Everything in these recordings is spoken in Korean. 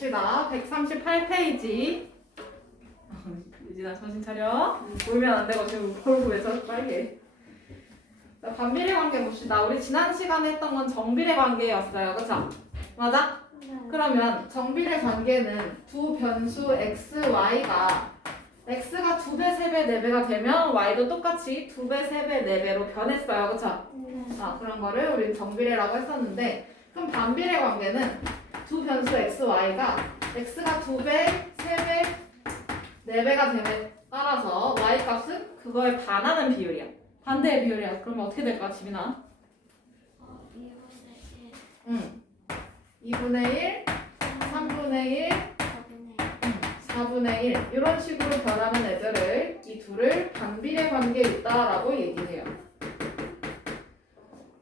봅시다. 138페이지. 유진아 정신 차려. 울면 안 되고 지금 볼고 왜서 빨리 해. 자, 반비례 관계 봅시다. 우리 지난 시간에 했던 건 정비례 관계였어요. 그쵸? 맞아? 그러면 정비례 관계는 두 변수 x, y가 x가 2배, 3배, 4배가 되면 y도 똑같이 2배, 3배, 4배로 변했어요. 그쵸? 그런 거를 우리 정비례라고 했었는데 그럼 반비례 관계는 두 변수 x, y가 x가 2배, 3배, 4배가 됨에 따라서 y 값은 그거에 반하는 비율이야. 반대의 비율이야. 그러면 어떻게 될까, 지민아? 2분의 1, 3분의 1, 4분의 1 이런 식으로 변하는 애들을 이 둘을 반비례 관계에 있다라고 얘기해요.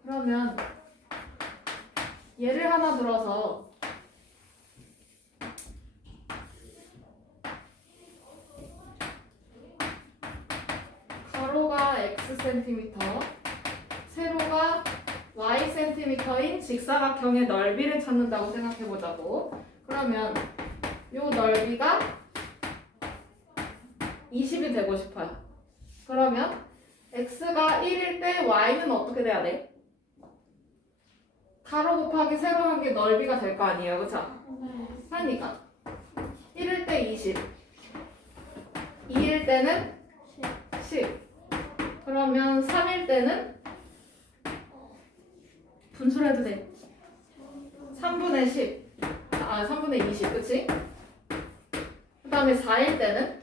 그러면 예를 하나 들어서 가로가 x 센티미터, 세로가 y 센티미터인 직사각형의 넓이를 찾는다고 생각해 보자고. 그러면 요 넓이가 20이 되고 싶어요. 그러면 x가 1일 때 y는 어떻게 돼야 돼? 가로 곱하기 세로 한 게 넓이가 될 거 아니에요, 그쵸? 그러니까 1일 때 20, 2일 때는 10. 그러면 3일 때는 분수해도 돼. 3분의 10. 3분의 20, 그치? 그 다음에 4일 때는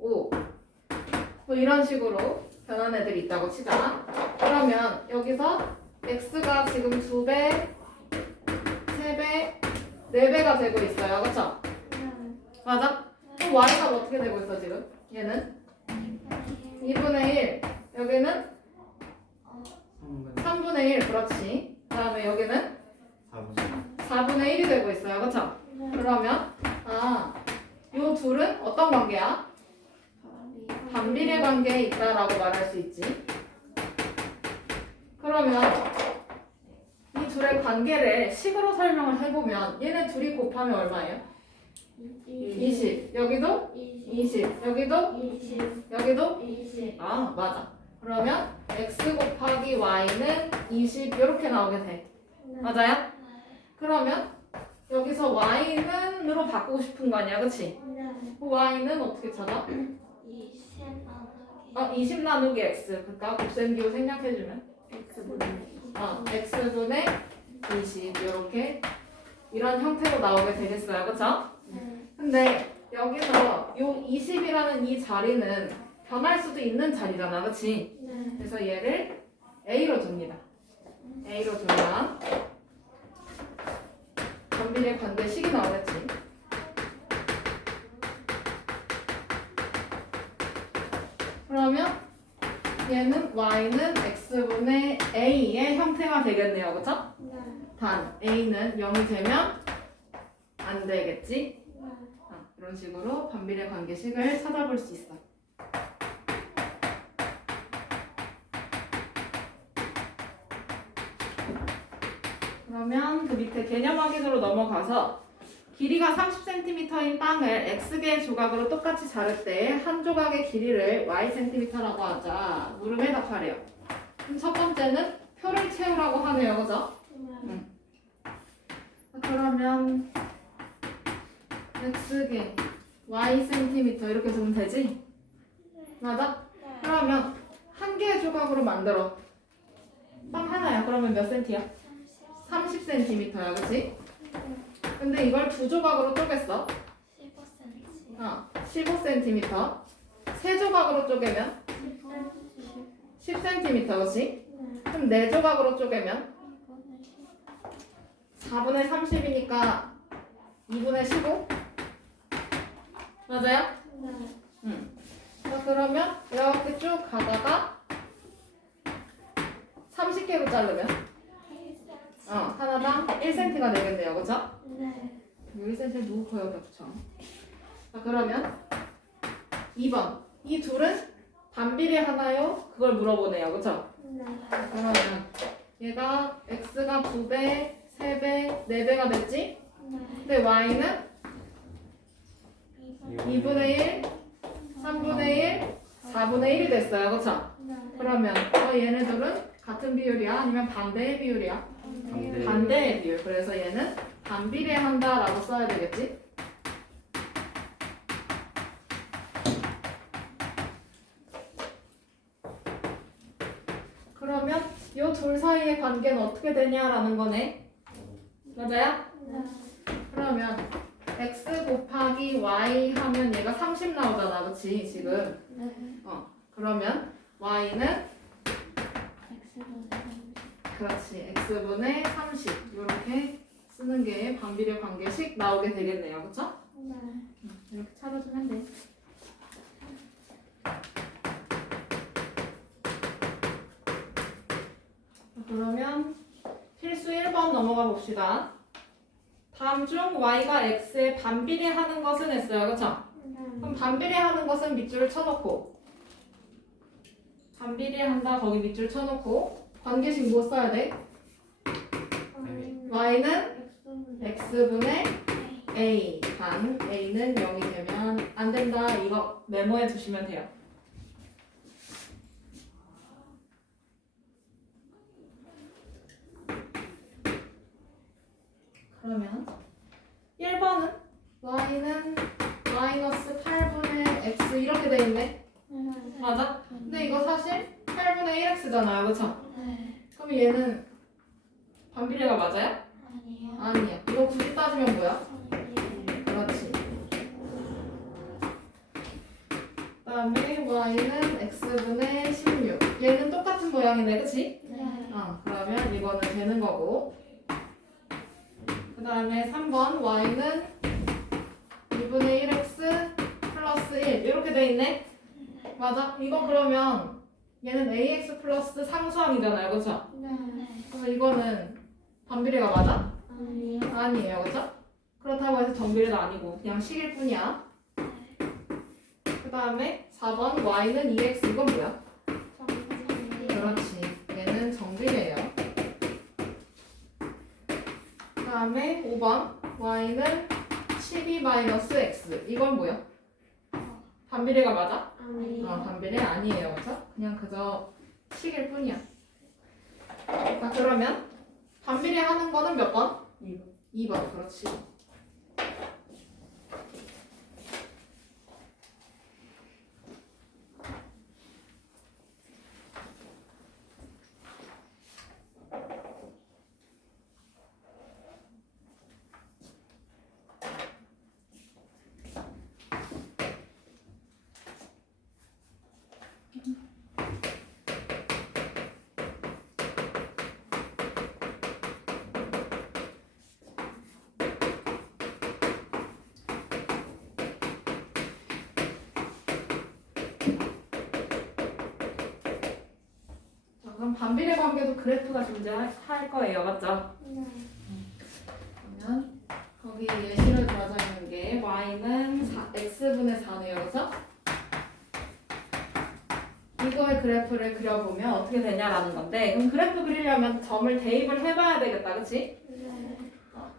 5. 뭐 이런 식으로 변한 애들이 있다고 치자. 그러면 여기서 x가 지금 2배, 3배, 4배가 되고 있어요. 그쵸? 맞아? 그럼 y가 어떻게 되고 있어, 지금? 얘는? 2분의 1. 여기는 3분의 1. 그렇지. 그 다음에 여기는 4분의 1이 되고 있어요. 그쵸? 그러면 요 둘은 어떤 관계야? 반비례 관계에 있다라고 말할 수 있지. 그러면 이 둘의 관계를 식으로 설명을 해보면 얘네 둘이 곱하면 얼마예요? 20. 여기도 20. 여기도 20. 여기도 20. 맞아. 그러면 x 곱하기 y는 20 이렇게 나오게 돼. 맞아요? 그러면 여기서 y는으로 바꾸고 싶은 거 아니야, 그치? y는 어떻게 찾아? 20 나누기 x. 그러니까 곱셈기호 생략해주면 x분의 20 이렇게 이런 형태로 나오게 되겠어요, 그쵸? 근데 여기서 요 20이라는 이 자리는 변할 수도 있는 자리잖아, 그치? 그래서 얘를 a로 둡니다. a로 두면 반비례 관계식이 나오겠지. 그러면 얘는 y는 x분의 a의 형태가 되겠네요, 그쵸? 단 a는 0이 되면 안 되겠지? 이런 식으로 반비례 관계식을 찾아볼 수 있어. 그러면 그 밑에 개념 확인으로 넘어가서 길이가 30cm인 빵을 x개의 조각으로 똑같이 자를 때 한 조각의 길이를 ycm라고 하자. 물음에 답하래요. 그럼 첫 번째는 표를 채우라고 하네요, 그죠? 그러면 x개 ycm 이렇게 두면 되지? 맞아? 그러면 한 개의 조각으로 만들어. 빵 하나야. 그러면 몇 cm야? 30cm야, 그치? 근데 이걸 두 조각으로 쪼갰어. 15cm. 세 조각으로 쪼개면 10cm, 그치? 그럼 네 조각으로 쪼개면 4분의 30이니까 2분의 15? 맞아요? 자, 그러면 이렇게 쭉 가다가 30개로 자르면 하나당 1cm가 되겠네요, 그쵸? 1cm 누구 커요, 겹쳐? 자, 그러면 2번. 이 둘은 반비례 하나요? 그걸 물어보네요, 그쵸? 그러면 얘가 x가 2배, 3배, 4배가 됐지? 근데 y는 2분의 1, 3분의 1, 4분의 1이 됐어요. 그쵸? 그러면 얘네들은 같은 비율이야? 아니면 반대의 비율이야? 반대의 비율. 그래서 얘는 반비례한다 라고 써야 되겠지? 그러면 이 둘 사이의 관계는 어떻게 되냐라는 거네. 맞아요? 그러면 x 곱하기 y 하면 얘가 30 나오잖아. 그치? 지금. 그러면 y는 그렇지. x분의 30 이렇게 쓰는 게 반비례 관계식 나오게 되겠네요. 그쵸? 이렇게 찾아주면 돼. 그러면 필수 1번 넘어가 봅시다. 다음 중 y가 x에 반비례하는 것은 했어요. 그쵸? 그럼 반비례하는 것은 밑줄을 쳐놓고 반비례한다 거기 밑줄 쳐놓고 관계식 뭐 써야 돼? y는 x분의 a 반 a는 0이 되면 안 된다. 이거 메모해 두시면 돼요. 그러면 1번은 y는 마이너스 8분의 x 이렇게 돼 있네. 맞아? 근데 이거 사실 8분의 1x잖아요. 그쵸? 그럼 얘는 반비례가 맞아요? 아니야. 이거 굳이 따지면 뭐야? 그렇지. 그 다음에 y는 x분의 16. 얘는 똑같은 모양이네. 그치? 그러면 이거는 되는 거고. 그 다음에 3번 y는 2분의 1x 플러스 1 이렇게 돼 있네. 맞아? 이거 그러면 얘는 ax 플러스 상수항이잖아요. 그쵸? 그래서 이거는 반비례가 맞아? 아니에요. 그쵸? 그렇다고 해서 정비례도 아니고 그냥 식일 뿐이야. 그 다음에 4번 y는 2x 이건 뭐야? 그렇지. 얘는 정비례예요. 그 다음에 5번 y는 12-x 이건 뭐야? 반비례가 맞아? 반비례 아니에요. 그쵸? 그냥 그저 식일 뿐이야. 자, 그러면 반비례 하는 거는 몇 번? 2번. 그렇지. 그럼 반비례 관계도 그래프가 존재할 거예요. 맞죠? 그러면 거기 예시로 주어져 있는 게 y는 x분의 4네요. 그래서 이거의 그래프를 그려보면 어떻게 되냐라는 건데 그럼 그래프 그리려면 점을 대입을 해봐야 되겠다. 그치?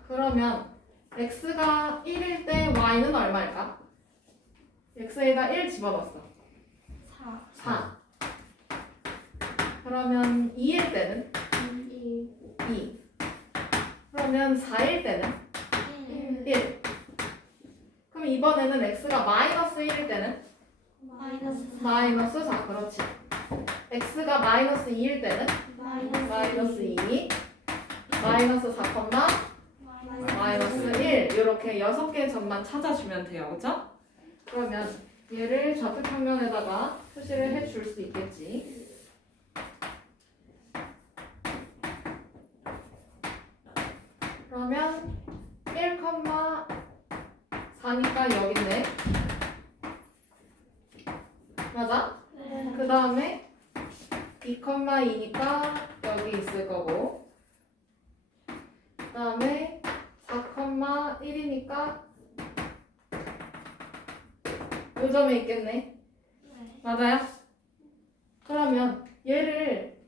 그러면 x가 1일 때 y는 얼마일까? x에다 1 집어넣었어. 4. 그러면 2일 때는? 2. 그러면 4일 때는? 1. 그럼 이번에는 x가 마이너스 1일 때는? 마이너스 4. 그렇지. x가 마이너스 2일 때는? 마이너스 2. 마이너스 4, 마이너스 1. 이렇게 6개의 점만 찾아주면 돼요. 그쵸? 그러면 얘를 좌표평면에다가 표시를 해줄 수 있겠지. 그러면 1,4니까 여기 있네. 맞아? 그 다음에 2,2니까 여기 있을 거고 그 다음에 4,1이니까 요 점에 있겠네. 맞아요? 그러면 얘를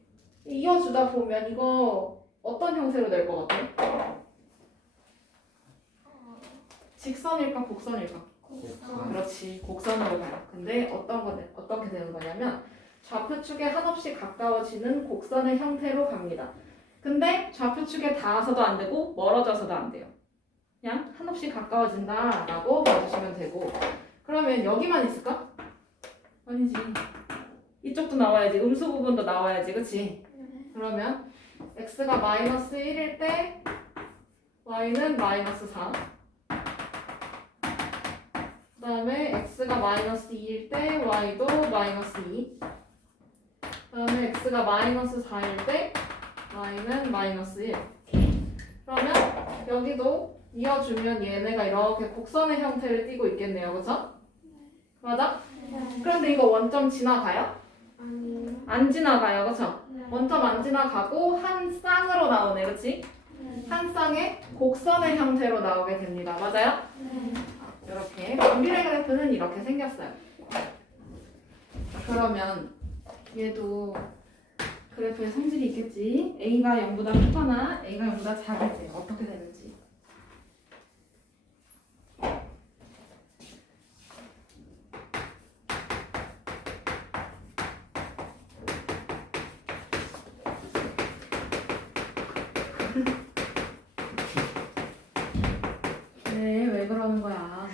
이어주다 보면 이거 어떤 형태로 될 것 같아? 직선일까 곡선일까? 곡선. 그렇지, 곡선으로 가요. 근데 어떻게 되는 거냐면 좌표축에 한없이 가까워지는 곡선의 형태로 갑니다. 근데 좌표축에 닿아서도 안 되고 멀어져서도 안 돼요. 그냥 한없이 가까워진다라고 봐주시면 되고, 그러면 여기만 있을까? 아니지. 이쪽도 나와야지. 음수 부분도 나와야지. 그치? 그러면 x가 마이너스 1일 때 y는 마이너스 4. 그 다음에 x가 마이너스 2일 때 y도 마이너스 2. 그 다음에 x가 마이너스 4일 때 y는 마이너스 1. 그러면 여기도 이어주면 얘네가 이렇게 곡선의 형태를 띠고 있겠네요. 그쵸? 맞아? 그런데 이거 원점 지나가요? 아니요. 안 지나가요. 그쵸? 원점 안 지나가고 한 쌍으로 나오네. 그치? 한 쌍의 곡선의 형태로 나오게 됩니다. 맞아요? 이렇게 반비례 그래프는 이렇게 생겼어요. 그러면 얘도 그래프의 성질이 있겠지. A가 0보다 크거나 A가 0보다 작을 때 어떻게 되는지. 네, 왜 그러는 거야?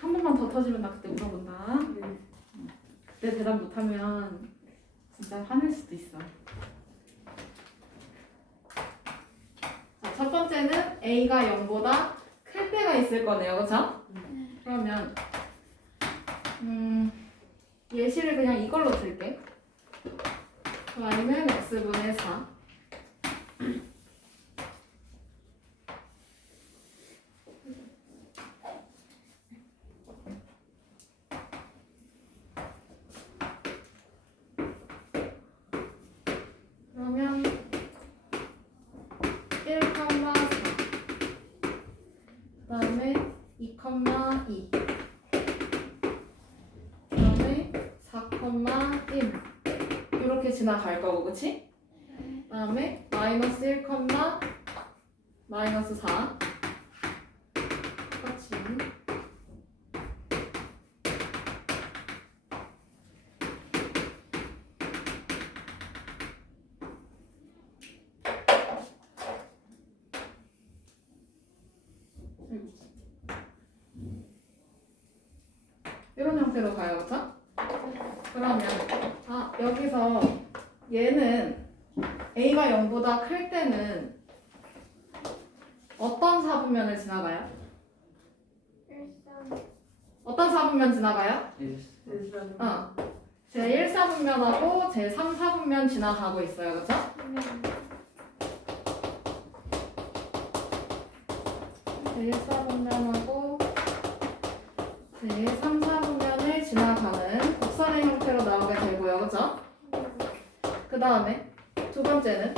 한 번만 더 터지면 나 그때 물어본다. 그때 대답 못하면 진짜 화낼 수도 있어. 자, 첫 번째는 A가 0보다 클 때가 있을 거네요. 그쵸? 그러면 예시를 그냥 이걸로 들게. y는 x분의 4. 그러면 1, 4. 그 다음에 2, 2. 그 다음에 4, 1. 이렇게 지나갈 거고, 그치? 그 다음에 마이너스 1, 마이너스 4. 똑같이. 이런 형태로 가요, 그쵸? 그러면 여기서 얘는 A가 0보다 클 때는 어떤 사분면을 지나가요? 어떤 사분면 지나가요? 제 1사분면하고 제 3사분면 지나가고 있어요, 그쵸? 제 1사분면하고 제 3사분면을 지나가는 곡선의 형태로 나오게 되고요, 그쵸? 그 다음에 두 번째는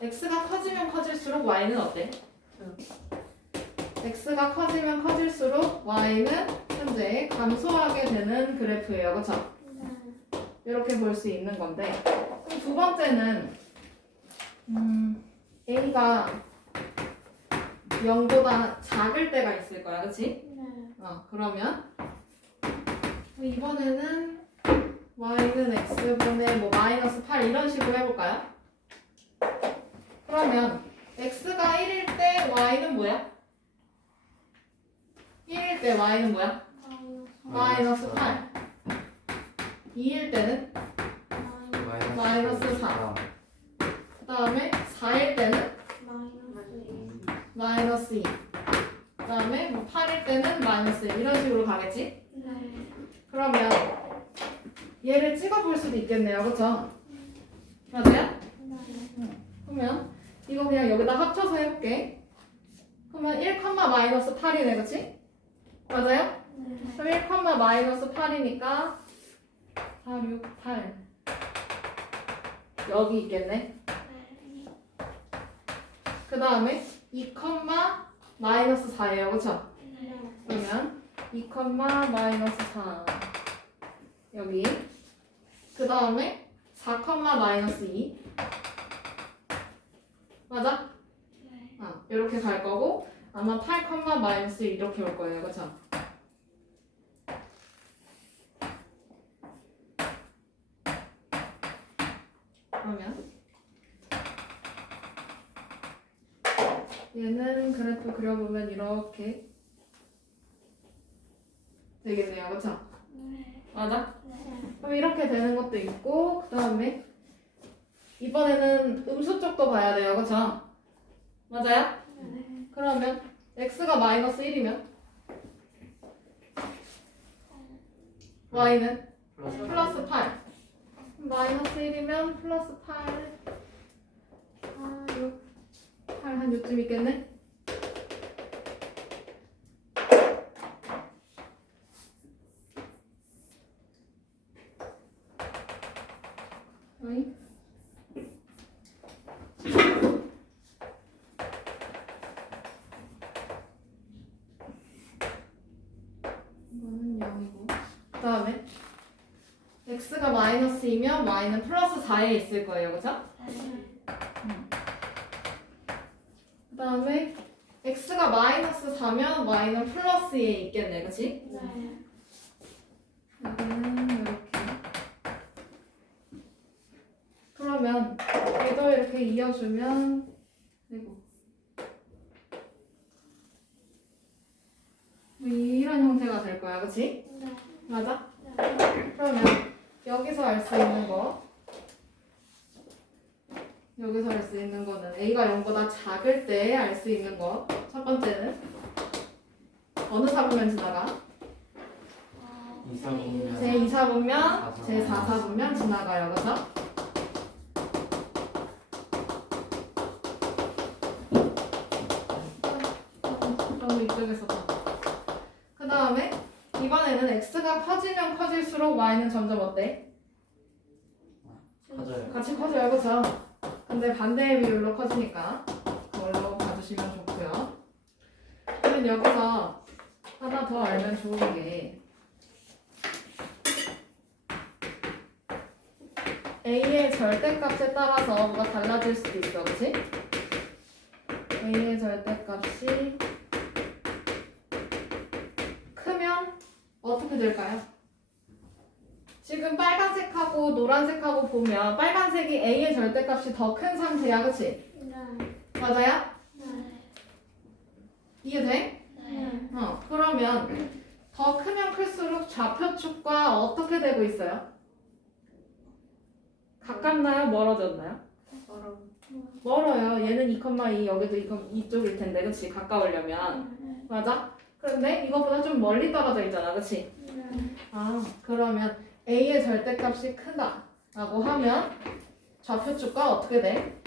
x가 커지면 커질수록 y는 어때? x가 커지면 커질수록 y는 현재 감소하게 되는 그래프예요, 그쵸? 이렇게 볼 수 있는 건데, 그럼 두 번째는 a가 0보다 작을 때가 있을 거야, 그치? 그러면 이번에는 y는 x분의 마이너스 8 이런 식으로 해볼까요? 그러면 x가 1일 때 y는 뭐야? 1일 때 y는 뭐야? 마이너스 8. 2일 때는 마이너스 4. 그 다음에 4일 때는 마이너스 2. 그 다음에 8일 때는 마이너스 1. 이런 식으로 가겠지? 그러면 얘를 찍어볼 수도 있겠네요. 그쵸? 맞아요? 그러면 이거 그냥 여기다 합쳐서 해볼게. 그러면 1, 마이너스 8이네. 그치? 맞아요? 그럼 1, 마이너스 8이니까 4, 6, 8 여기 있겠네. 그 다음에 2, 마이너스 4예요. 그쵸? 그러면 2, 마이너스 4 여기. 그 다음에 4, 마이너스 2 맞아? 이렇게 갈 거고 아마 8, 마이너스 1 이렇게 올 거예요. 그쵸? 그러면 얘는 그래프 그려보면 이렇게 되겠네요. 그쵸? 맞아? 그럼 이렇게 되는 것도 있고 그 다음에 이번에는 음수 쪽도 봐야 돼요. 그쵸? 맞아요? 그러면 x가 마이너스 1이면 y는 플러스 8 마이너스 1이면 플러스 8 8 한 요쯤 있겠네? 어이? 이거는 0이고 그 다음에 x가 마이너스이면 y는 플러스 4에 있을 거예요. 그쵸? 그 다음에 x가 마이너스 4면 y는 플러스 2에 있겠네. 그치? 여기는 이렇게 그러면 얘도 이렇게 이어주면 되고 뭐 이런 형태가 될 거야. 그치? 맞아? 그러면 여기서 알 수 있는 거 여기서 알 수 있는 거는 a가 0보다 작을 때 알 수 있는 거 첫 번째는 어느 사분면 지나가? 제 2사분면, 제 4사분면 지나가요. 그래서 그럼 이쪽에서 그 다음에 이번에는 x가 커지면 커질수록 y는 점점 어때? 커져요. 같이 커져요. 그쵸? 근데 반대의 비율로 커지니까 그걸로 봐주시면 좋고요. 그러면 여기서 하나 더 알면 좋은 게 a의 절대값에 따라서 뭐가 달라질 수도 있어. 그치? a의 절대값이 크면 어떻게 될까요? 지금 빨간색하고 노란색하고 보면 빨간색이 a의 절대값이 더 큰 상태야. 그치? 맞아요? 이해돼? 그러면 더 크면 클수록 좌표축과 어떻게 되고 있어요? 가깝나요? 멀어졌나요? 멀어요. 얘는 2,2 여기도 2쪽일 텐데 그치? 가까우려면 맞아? 그런데 이거보다 좀 멀리 떨어져 있잖아. 그치? 그러면 a의 절대값이 크다 라고 하면 좌표축과 어떻게 돼?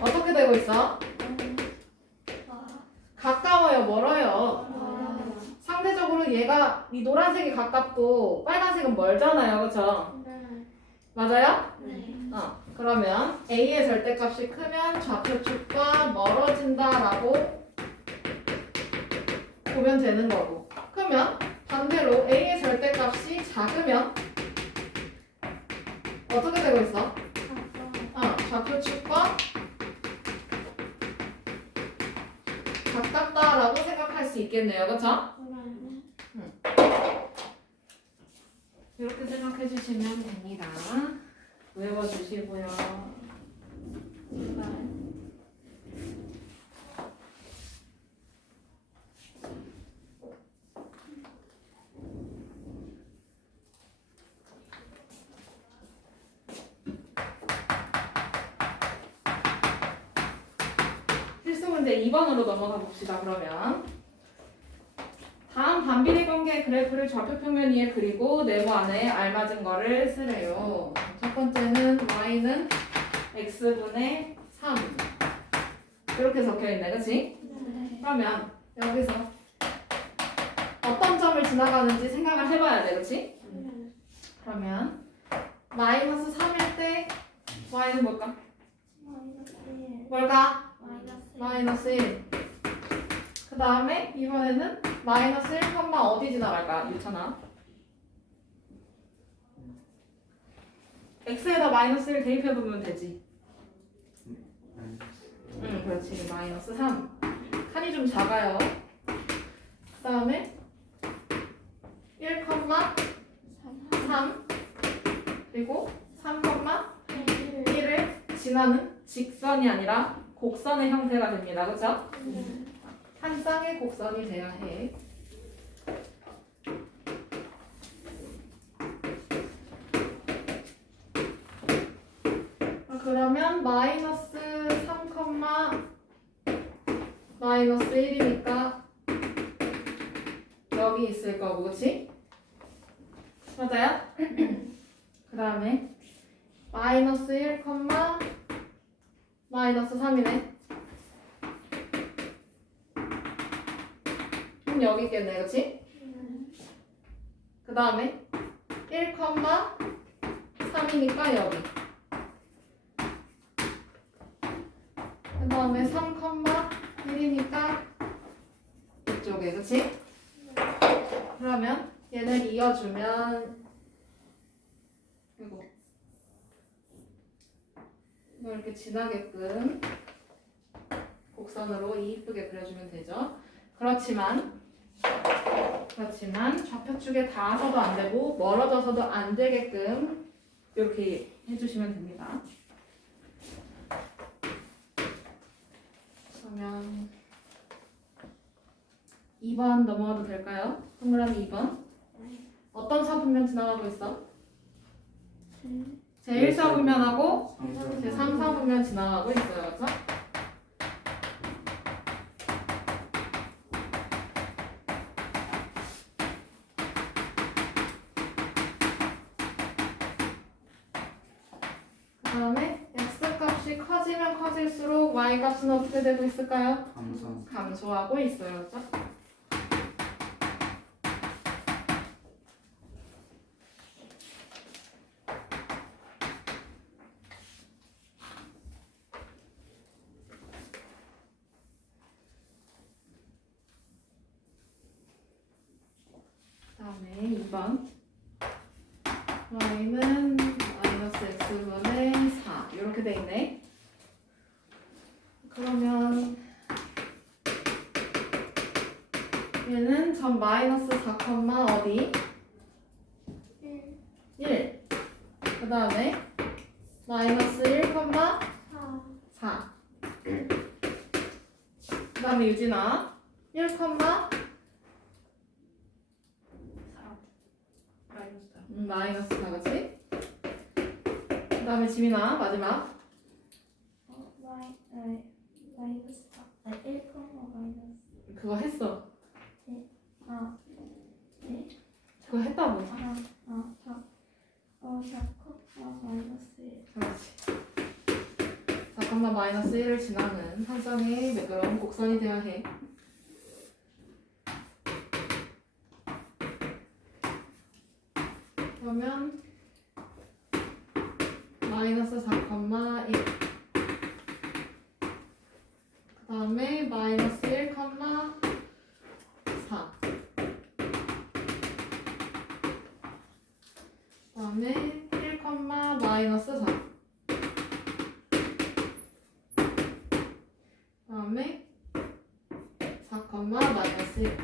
어떻게 되고 있어? 가까워요? 멀어요? 상대적으로 얘가 이 노란색이 가깝고 빨간색은 멀잖아요. 그쵸? 맞아요? 그러면 a의 절대값이 크면 좌표축과 멀어진다라고 보면 되는 거고 그러면 반대로 a의 절대값이 작으면 어떻게 되고 있어? 좌표축과 가깝다라고 생각할 수 있겠네요. 그쵸? 이렇게 생각해 주시면 됩니다. 외워주시고요. 필수 문제 2번으로 넘어가 봅시다. 그러면 다음 반비례 관계 그래프를 좌표평면 위에 그리고 네모 안에 알맞은 거를 쓰래요. 첫 번째는 y는 x분의 3 이렇게 적혀있네. 그치? 그러면 여기서 어떤 점을 지나가는지 생각을 해봐야 돼. 그치? 그러면 마이너스 3일 때 y는 뭘까? 뭘까? 마이너스 1. 그 다음에 이번에는 마이너스 1, 어디 지나갈까? 유찬아. x에다 마이너스 1 대입해보면 되지. 그렇지. 마이너스 3. 칸이 좀 작아요. 그 다음에 1, 3 그리고 3, 1을 지나는 직선이 아니라 곡선의 형태가 됩니다. 그렇죠? 한 쌍의 곡선이 돼야 해. 그러면 마이너스 3, 마이너스 1이니까 여기 있을 거고, 그치? 맞아요? 그 다음에 마이너스 1, 마이너스 3이네. 그럼 여기 있겠네, 그치? 그 다음에 1, 3이니까 여기. 그 다음에 3, 1이니까 이쪽에, 그치? 그러면 얘를 이어주면 이거 이렇게 지나게끔 곡선으로 이쁘게 그려주면 되죠. 그렇지만 좌표축에 닿아서도 안 되고 멀어져서도 안 되게끔 이렇게 해주시면 됩니다. 그러면 2번 넘어가도 될까요? 동그라미 2번. 어떤 사분면 지나가고 있어? 제1사분면하고 제3사분면 지나가고 있어요. 그렇죠? 그 다음에 x값이 커지면 커질수록 y값은 어떻게 되고 있을까요? 감소하고 있어요. 그렇죠? 다음에 2번 y는 마이너스 x분의 4 이렇게 돼 있네. 그러면 얘는 전 마이너스 4, 어디? 1. 그 다음에 마이너스 1, 4. 그 다음에 유진아 1, 마이너스 4, 그치? 그 다음에 지민아 마지막 마이너스 1, 마이너스 그거 했어. 네? 그거 했다고. 4, 마이너스 1. 그렇지. 잠깐만 마이너스 1을 지나는 한 쌍의 매끄러운 곡선이 되어야 해. 그러면 마이너스 4, 1. 그 다음에 마이너스 1, 4. 그 다음에 1, 마이너스 4. 그 다음에 4, 마이너스 1.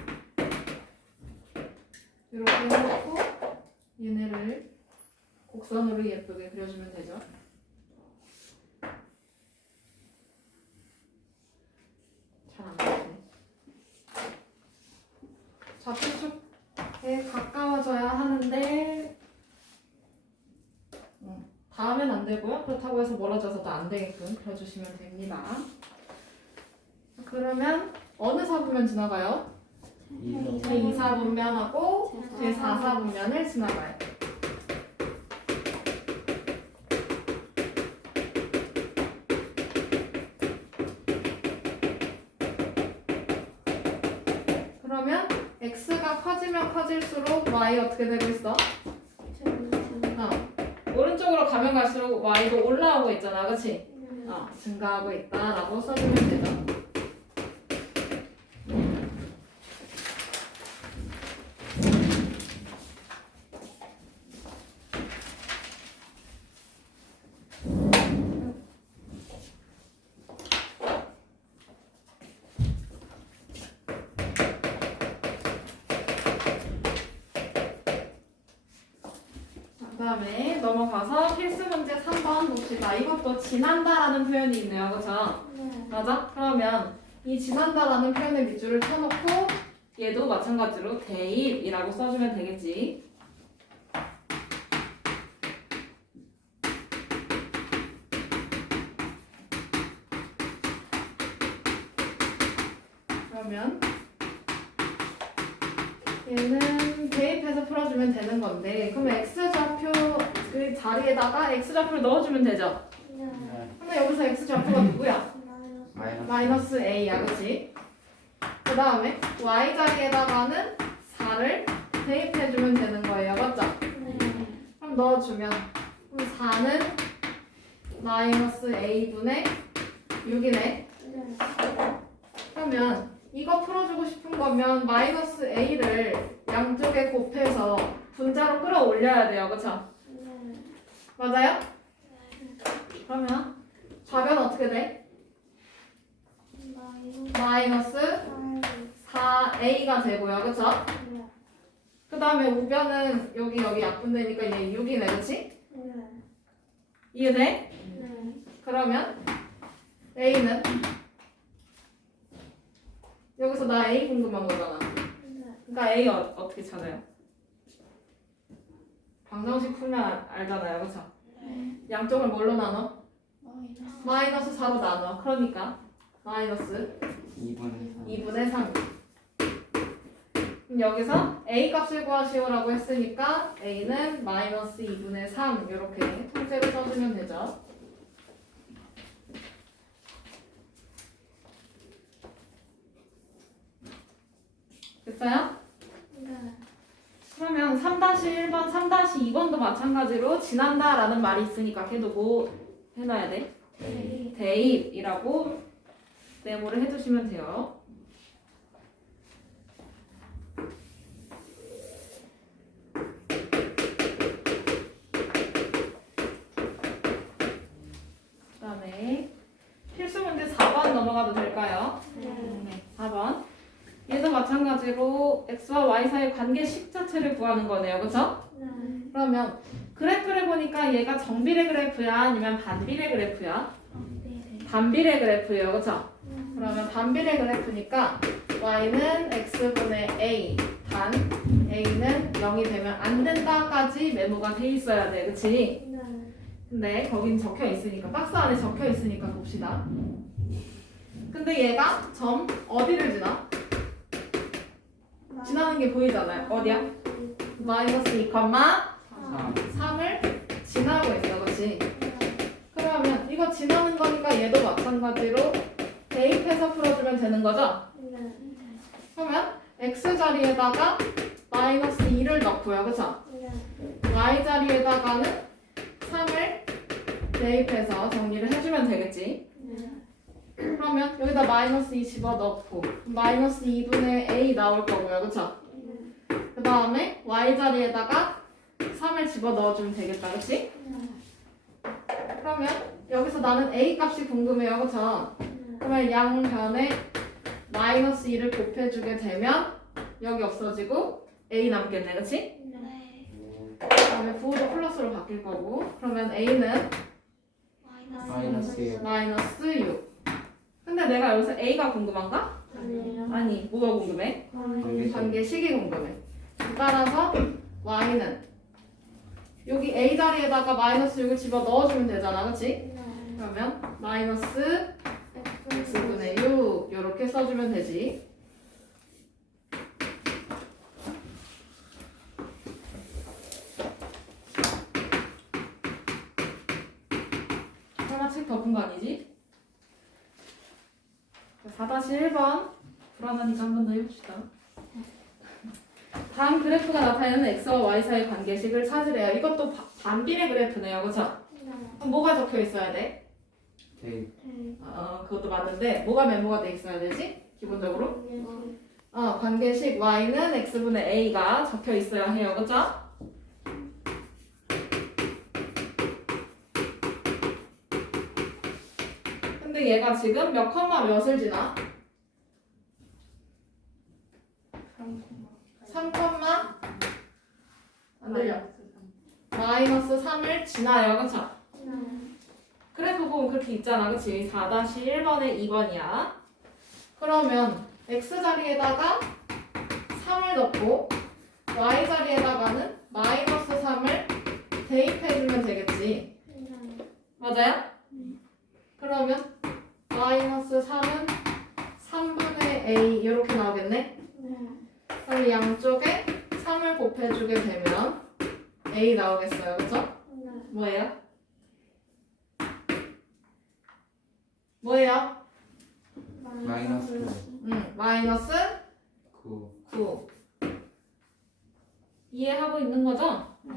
이렇게 해놓고 얘네를 곡선으로 예쁘게 그려주면 되죠. 잘 안 보이네. 좌표축에 가까워져야 하는데 닿으면 안 되고요. 그렇다고 해서 멀어져서도 안 되게끔 그려주시면 됩니다. 그러면 어느 사분면 지나가요? 제2사분면하고 제4사분면을 지나가요. 그러면 x가 커지면 커질수록 y 어떻게 되고 있어? 오른쪽으로 가면 갈수록 y도 올라오고 있잖아, 그치? 증가하고 있다라고 써주면 되죠. 다음에 넘어가서 필수 문제 3번 봅시다. 이것도 지난다라는 표현이 있네요. 그쵸? 네. 맞아? 그러면 이 지난다라는 표현의 밑줄을 쳐놓고 얘도 마찬가지로 대입이라고 써주면 되겠지. 그러면 얘는 대입해서 풀어주면 되는 건데 그러면 x좌표 그 자리에다가 x좌표를 넣어주면 되죠? 네. 근데 여기서 x좌표가 누구야? 마이너스 a야, 그치? 그 다음에 y 자리에다가는 4를 대입해주면 되는 거예요, 맞죠? 네. 그럼 넣어주면 그럼 4는 마이너스 a분의 6이네. 네. 그러면 이거 풀어주고 싶은 거면 마이너스 a를 양쪽에 곱해서 분자로 끌어올려야 돼요, 그쵸? 네. 맞아요? 그러면 좌변 어떻게 돼? 마이너스 4a가 되고요, 그쵸? 그 다음에 우변은 여기 약분되니까 이제 6이네, 그치? 이해돼? 그러면 a는 여기서 나 a 궁금한 거잖아. 그러니까 a 어떻게 찾아요? 방정식 풀면 알잖아요, 그쵸? 양쪽을 뭘로 나눠? 마이너스 4로 나눠. 그러니까 마이너스 2분의 3. 그럼 여기서 a 값을 구하시오라고 했으니까 a는 마이너스 2분의 3 이렇게 통째로 써주면 되죠. 됐어요? 그러면 3-1번, 3-2번도 마찬가지로 지난다라는 말이 있으니까 걔도 뭐 해놔야 돼? 대입이라고 메모를 해두시면 돼요. 그 다음에 필수 문제 4번 넘어가도 될까요? 네, 4번. 얘도 마찬가지로 x와 y 사이의 관계식 자체를 구하는 거네요. 그쵸? 그러면 그래프를 보니까 얘가 정비례 그래프야? 아니면 반비례 그래프야? 반비례 그래프예요. 그쵸? 그러면 반비례 그래프니까 y는 x분의 a 단 a는 0이 되면 안 된다까지 메모가 돼 있어야 돼. 그치? 근데 거긴 적혀 있으니까 박스 안에 적혀 있으니까 봅시다. 근데 얘가 점 어디를 지나? 지나는 게 보이잖아요. 어디야? 마이너스 2, 3을 지나고 있어. 그치? 그러면 이거 지나는 거니까 얘도 마찬가지로 대입해서 풀어주면 되는 거죠? 그러면 x 자리에다가 마이너스 2를 넣고요. 그쵸? y 자리에다가는 3을 대입해서 정리를 해주면 되겠지? 그러면 여기다 마이너스 2 집어넣고 마이너스 2분의 a 나올 거고요. 그쵸? 그 다음에 y 자리에다가 3을 집어넣어주면 되겠다. 그치? 그러면 여기서 나는 a 값이 궁금해요. 그쵸? 그러면 양변에 마이너스 2를 곱해주게 되면 여기 없어지고 a 남겠네. 그치? 그 다음에 부호도 플러스로 바뀔 거고 그러면 a는 마이너스 6. 근데 내가 여기서 a가 궁금한가? 아니, 뭐가 궁금해? 관계식이 궁금해. 따라서 y는 여기 a 자리에다가 마이너스 6을 집어 넣어주면 되잖아. 그치? 그러면 마이너스 x분의 6 이렇게 써주면 되지. 하나씩 더 푼 거 아니지? 4-1번 불안하니까 한 번 더 해봅시다. 다음 그래프가 나타내는 x와 y 사이의 관계식을 찾으래요. 이것도 반비례 그래프네요. 그쵸? 그럼 뭐가 적혀 있어야 돼? 그것도 맞는데 뭐가 메모가 돼 있어야 되지? 기본적으로? 관계식 y는 x분의 a가 적혀 있어야 해요. 그쵸? 근데 얘가 지금 몇 컴마 몇을 지나? 3 컴마 안 들려. 마이너스 지나요. 그쵸? 네. 그래프 보면 그렇게 있잖아. 그치? 4-1번에 2번이야. 그러면 x자리에다가 3을 넣고 y자리에다가는 마이너스 3을 대입해주면 되겠지. 네. 맞아요? 그러면 마이너스 3은 3분의 a 이렇게 나오겠네. 네. 그럼 양쪽에 3을 곱해주게 되면 a 나오겠어요. 그쵸? 네. 뭐예요? 뭐예요? 마이너스 마이너스 9. 9. 이해하고 있는 거죠? 네.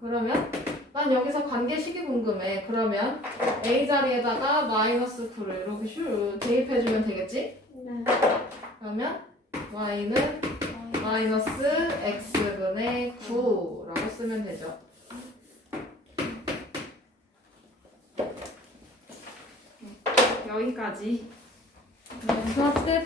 그러면 난 여기서 관계식이 궁금해. 그러면 a 자리에다가 마이너스 9를 이렇게 슈 대입해주면 되겠지? 네. 그러면 y는 마이너스 x분의 9라고 쓰면 되죠. 여기까지. 수학습